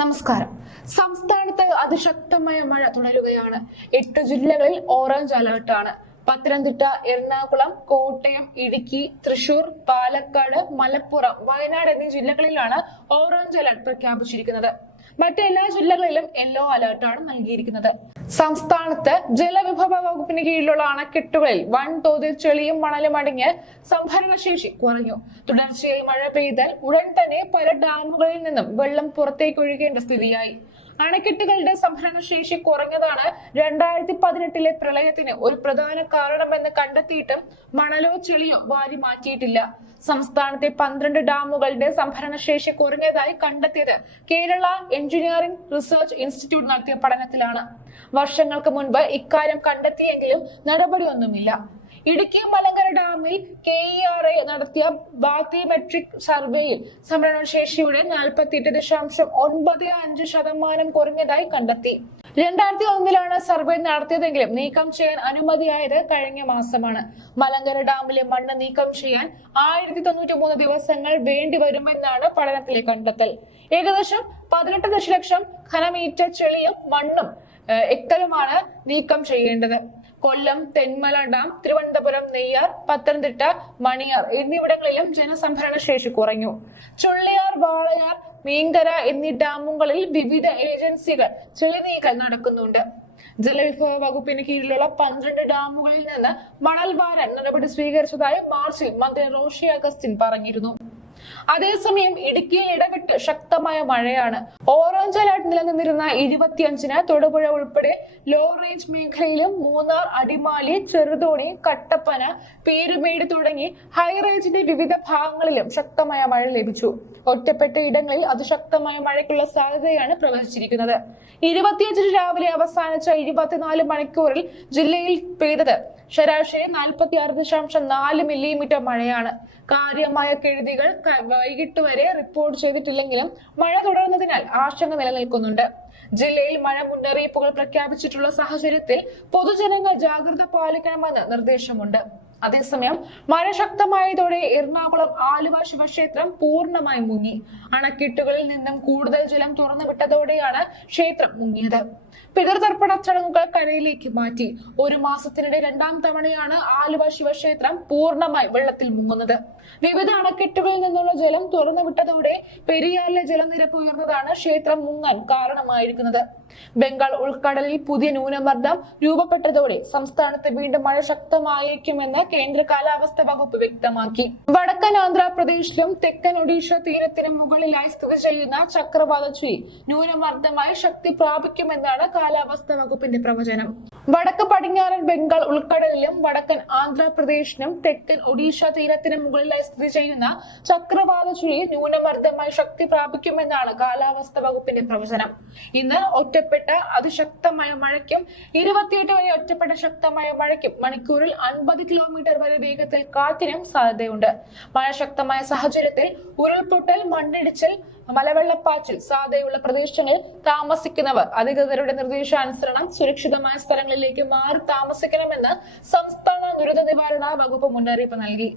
നമസ്കാരം. സംസ്ഥാനത്ത് അതിശക്തമായ മഴ തുടരുകയാണ്. 8 ജില്ലകളിൽ ഓറഞ്ച് അലർട്ടാണ്. പത്തനംതിട്ട, എറണാകുളം, കോട്ടയം, ഇടുക്കി, തൃശൂർ, പാലക്കാട്, മലപ്പുറം, വയനാട് എന്നീ ജില്ലകളിലാണ് ഓറഞ്ച് അലർട്ട് പ്രഖ്യാപിച്ചിരിക്കുന്നത്. മറ്റെല്ലാ ജില്ലകളിലും യെല്ലോ അലർട്ടാണ് നൽകിയിരിക്കുന്നത്. സംസ്ഥാനത്ത് ജലവിഭവ വകുപ്പിന് കീഴിലുള്ള അണക്കെട്ടുകളിൽ വൻതോതിൽ ചെളിയും മണലും അടിഞ്ഞ് സംഭരണശേഷി കുറഞ്ഞു. തുടർച്ചയായി മഴ പെയ്താൽ ഉടൻ തന്നെ പല ഡാമുകളിൽ നിന്നും വെള്ളം പുറത്തേക്ക് ഒഴുകേണ്ട സ്ഥിതിയായി. അണക്കെട്ടുകളുടെ സംഭരണശേഷി കുറഞ്ഞതാണ് 2018 പ്രളയത്തിന് ഒരു പ്രധാന കാരണമെന്ന് കണ്ടെത്തിയിട്ടും മണലോ ചെളിയോ വാരി മാറ്റിയിട്ടില്ല. സംസ്ഥാനത്തെ 12 ഡാമുകളുടെ സംഭരണശേഷി കുറഞ്ഞതായി കണ്ടെത്തിയത് കേരള എഞ്ചിനീയറിംഗ് റിസർച്ച് ഇൻസ്റ്റിറ്റ്യൂട്ട് നടത്തിയ പഠനത്തിലാണ്. വർഷങ്ങൾക്ക് മുൻപ് ഇക്കാര്യം കണ്ടെത്തിയെങ്കിലും നടപടിയൊന്നുമില്ല. ഇടുക്കി മലങ്കര ഡാമിൽ KERA നടത്തിയ ബാത്തിമെട്രിക് സർവേയിൽ സംഭരണശേഷിയുടെ 48.95% കുറഞ്ഞതായി കണ്ടെത്തി. 2001 സർവേ നടത്തിയതെങ്കിലും നീക്കം ചെയ്യാൻ അനുമതിയായത് കഴിഞ്ഞ മാസമാണ്. മലങ്കര ഡാമിലെ മണ്ണ് നീക്കം ചെയ്യാൻ 1093 ദിവസങ്ങൾ വേണ്ടിവരുമെന്നാണ് പഠനത്തിലെ കണ്ടെത്തൽ. ഏകദേശം 18 ദശലക്ഷം ഘനമീറ്റർ ചെളിയും മണ്ണും എക്കലുമാണ് നീക്കം ചെയ്യേണ്ടത്. കൊല്ലം, തെന്മല ഡാം, തിരുവനന്തപുരം, നെയ്യാർ, പത്തനംതിട്ട, മണിയാർ എന്നിവിടങ്ങളിലും ജലസംഭരണ ശേഷി കുറഞ്ഞു. ചുള്ളിയാർ, വാളയാർ, മീങ്കര എന്നീ ഡാമുകളിൽ വിവിധ ഏജൻസികൾ ചെളി നീക്കൽ നടക്കുന്നുണ്ട്. ജലവിഭവ വകുപ്പിന് കീഴിലുള്ള 12 ഡാമുകളിൽ നിന്ന് മണൽ വാരാൻ നടപടി സ്വീകരിച്ചതായി മാർച്ചിൽ മന്ത്രി റോഷി അഗസ്റ്റിൻ പറഞ്ഞിരുന്നു. അതേസമയം ഇടുക്കിയിൽ ഇടവിട്ട് ശക്തമായ മഴയാണ്. ഓറഞ്ച് അലർട്ട് നിലനിന്നിരുന്ന 25-ന് തൊടുപുഴ ഉൾപ്പെടെ ലോ റേഞ്ച് മേഖലയിലും മൂന്നാർ, അടിമാലി, ചെറുതോണി, കട്ടപ്പന, പീരുമേട് തുടങ്ങി ഹൈ റേഞ്ചിന്റെ വിവിധ ഭാഗങ്ങളിലും ശക്തമായ മഴ ലഭിച്ചു. ഒറ്റപ്പെട്ട ഇടങ്ങളിൽ അതിശക്തമായ മഴയ്ക്കുള്ള സാധ്യതയാണ് പ്രവചിച്ചിരിക്കുന്നത്. 25 രാവിലെ അവസാനിച്ച 24 മണിക്കൂറിൽ ജില്ലയിൽ പെയ്തത് ശരാശരി 46.4 മില്ലിമീറ്റർ മഴയാണ്. കാര്യമായ കെടുതികൾ വൈകിട്ട് വരെ റിപ്പോർട്ട് ചെയ്തിട്ടില്ലെങ്കിലും മഴ തുടരുന്നതിനാൽ ആശങ്ക നിലനിൽക്കുന്നുണ്ട്. ജില്ലയിൽ മഴ മുന്നറിയിപ്പുകൾ പ്രഖ്യാപിച്ചിട്ടുള്ള സാഹചര്യത്തിൽ പൊതുജനങ്ങൾ ജാഗ്രത പാലിക്കണമെന്ന് നിർദ്ദേശമുണ്ട്. അതേസമയം മഴ ശക്തമായതോടെ എറണാകുളം ആലുവ ശിവക്ഷേത്രം പൂർണ്ണമായി മുങ്ങി. അണക്കെട്ടുകളിൽ നിന്നും കൂടുതൽ ജലം തുറന്നുവിട്ടതോടെയാണ് ക്ഷേത്രം മുങ്ങിയത്. പിതൃതർപ്പണ ചടങ്ങുകൾ കരയിലേക്ക് മാറ്റി. 1 മാസത്തിനിടെ 2ാം തവണയാണ് ആലുവ ശിവക്ഷേത്രം പൂർണ്ണമായി വെള്ളത്തിൽ മുങ്ങുന്നത്. വിവിധ അണക്കെട്ടുകളിൽ നിന്നുള്ള ജലം തുറന്നുവിട്ടതോടെ പെരിയാറിലെ ജലനിരപ്പ് ഉയർന്നതാണ് ക്ഷേത്രം മുങ്ങാൻ കാരണമായിരിക്കുന്നത്. ബംഗാൾ ഉൾക്കടലിൽ പുതിയ ന്യൂനമർദ്ദം രൂപപ്പെട്ടതോടെ സംസ്ഥാനത്ത് വീണ്ടും മഴ ശക്തമായേക്കുമെന്ന് കേന്ദ്ര കാലാവസ്ഥാ വകുപ്പ് വ്യക്തമാക്കി. വടക്കൻ ആന്ധ്രാപ്രദേശിലും തെക്കൻ ഒഡീഷ തീരത്തിന് മുകളിലായി സ്ഥിതി ചെയ്യുന്ന ചക്രവാത ചുഴി ന്യൂനമർദ്ദമായി ശക്തി പ്രാപിക്കുമെന്നാണ് കാലാവസ്ഥാ വകുപ്പിന്റെ പ്രവചനം. വടക്ക് പടിഞ്ഞാറൻ ബംഗാൾ ഉൾക്കടലിലും വടക്കൻ ആന്ധ്രാപ്രദേശിനും തെക്കൻ ഒഡീഷ തീരത്തിന് മുകളിലായി സ്ഥിതി ചെയ്യുന്ന ചക്രവാത ചുഴി ന്യൂനമർദ്ദമായി ശക്തി പ്രാപിക്കുമെന്നാണ് കാലാവസ്ഥാ വകുപ്പിന്റെ പ്രവചനം. ഇന്ന് ഒറ്റപ്പെട്ട അതിശക്തമായ മഴയ്ക്കും 28 വരെ ഒറ്റപ്പെട്ട ശക്തമായ മഴയ്ക്കും മണിക്കൂറിൽ 50 കിലോമീറ്റർ വരെ വേഗത്തിൽ കാറ്റിനും സാധ്യതയുണ്ട്. മഴ ശക്തമായ സാഹചര്യത്തിൽ ഉരുൾപൊട്ടൽ, മണ്ണിടിച്ചിൽ, മലവെള്ളപ്പാച്ചിൽ സാധ്യതയുള്ള പ്രദേശങ്ങളിൽ താമസിക്കുന്നവർ അധികൃതരുടെ നിർദ്ദേശാനുസരണം സുരക്ഷിതമായ സ്ഥലങ്ങളിലേക്ക് മാറി താമസിക്കണമെന്ന് സംസ്ഥാന ദുരന്ത നിവാരണ വകുപ്പ് മുന്നറിയിപ്പ് നൽകി.